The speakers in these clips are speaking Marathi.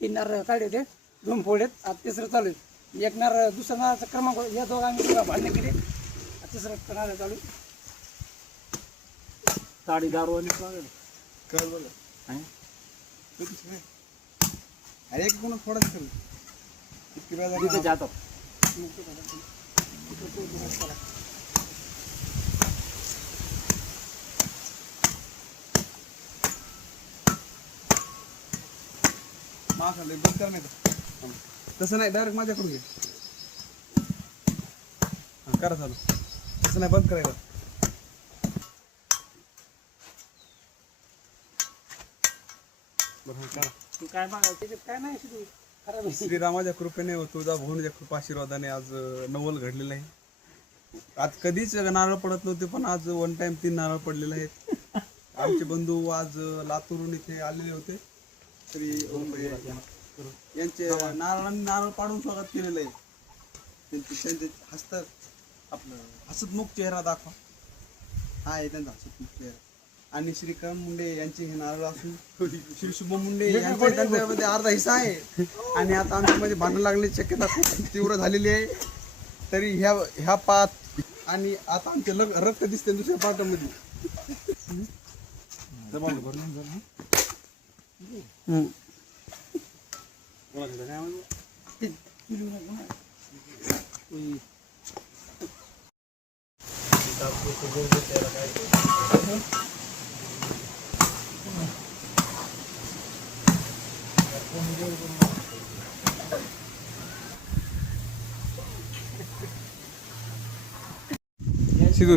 3 नारळ काढले होते, 2 फोडलेत, आता तिसरं चालू आहे. एक नारळ दुसरा नारळाचा क्रमांक या दोघांनी भांडणे केले, तिसरं नारळ चालू आहे. साडी दारू आणि कर बघ अरे एक कोण थोडंच कर इतकी वेळा जातो. मासा लय बंद कर नाही तसं नाही डायरेक्ट माझ्याकडून घे करा चालू तसं नाही बंद करायला बरं करा तू काय मागायचं त्याच्यात काय नाही शिकू खराब आहे. श्रीरामाच्या कृपेने व तुझा भुवनाच्या कृपा आशीर्वादाने आज नवल घडलेलं आहे. आज कधीच नारळ पडत नव्हते पण आज 1 टाइम 3 नारळ पडलेले आहेत. आमचे बंधू आज लातूरहून इथे आलेले होते. श्री यांचे नारळांनी नारळ पाडून स्वागत केलेलं आहे. त्यांचे हस्त आपलं हसतमुख चेहरा दाखवा हा आहे त्यांचा हसतमुख चेहरा. आणि श्रीकांत मुंडे यांचे हे नारळ असून श्री शुभम मुंडे यांचे त्यांच्यामध्ये अर्धा हिस्सा आहे. आणि आता आमच्यामध्ये भांडण लागण्याची शक्यता खूप तीव्र झालेली आहे. तरी ह्या पात आणि आता आमचे रक्त दिसते दुसऱ्या पाटामध्ये.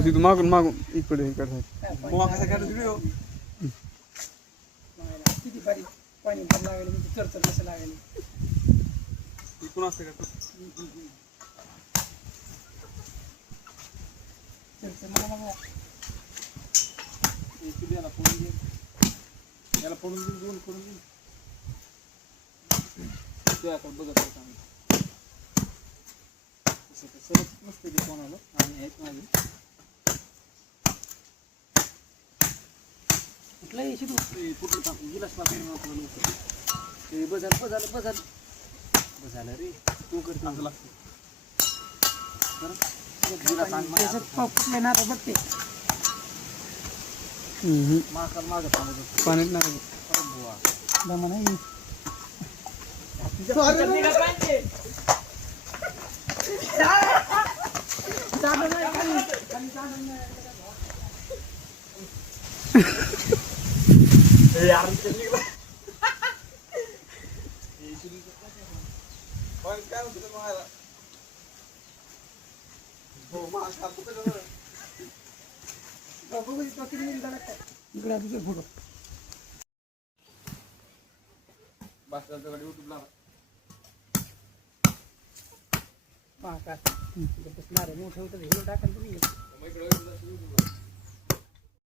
सीधू मागून इकडे व्हिडिओ किती बारीक पाणी पण लागेल म्हणजे चरचर कसं लागेल इकडून असते का चरचर मला याला पडून देऊन दोन करून देऊन बघत होतो आम्ही सरच नसते ते कोणाला आणि आहेत माझे कुठलाही शिकू कुठलं काम गिलास लागतो ते बजाल रे तू करतो असं लागतं कुठले नारळ बघते माझं पाण्यात नाही दमा नाही इकडे दुसरे फोटो नारळ मोठं होतं हे टाकायला तुम्ही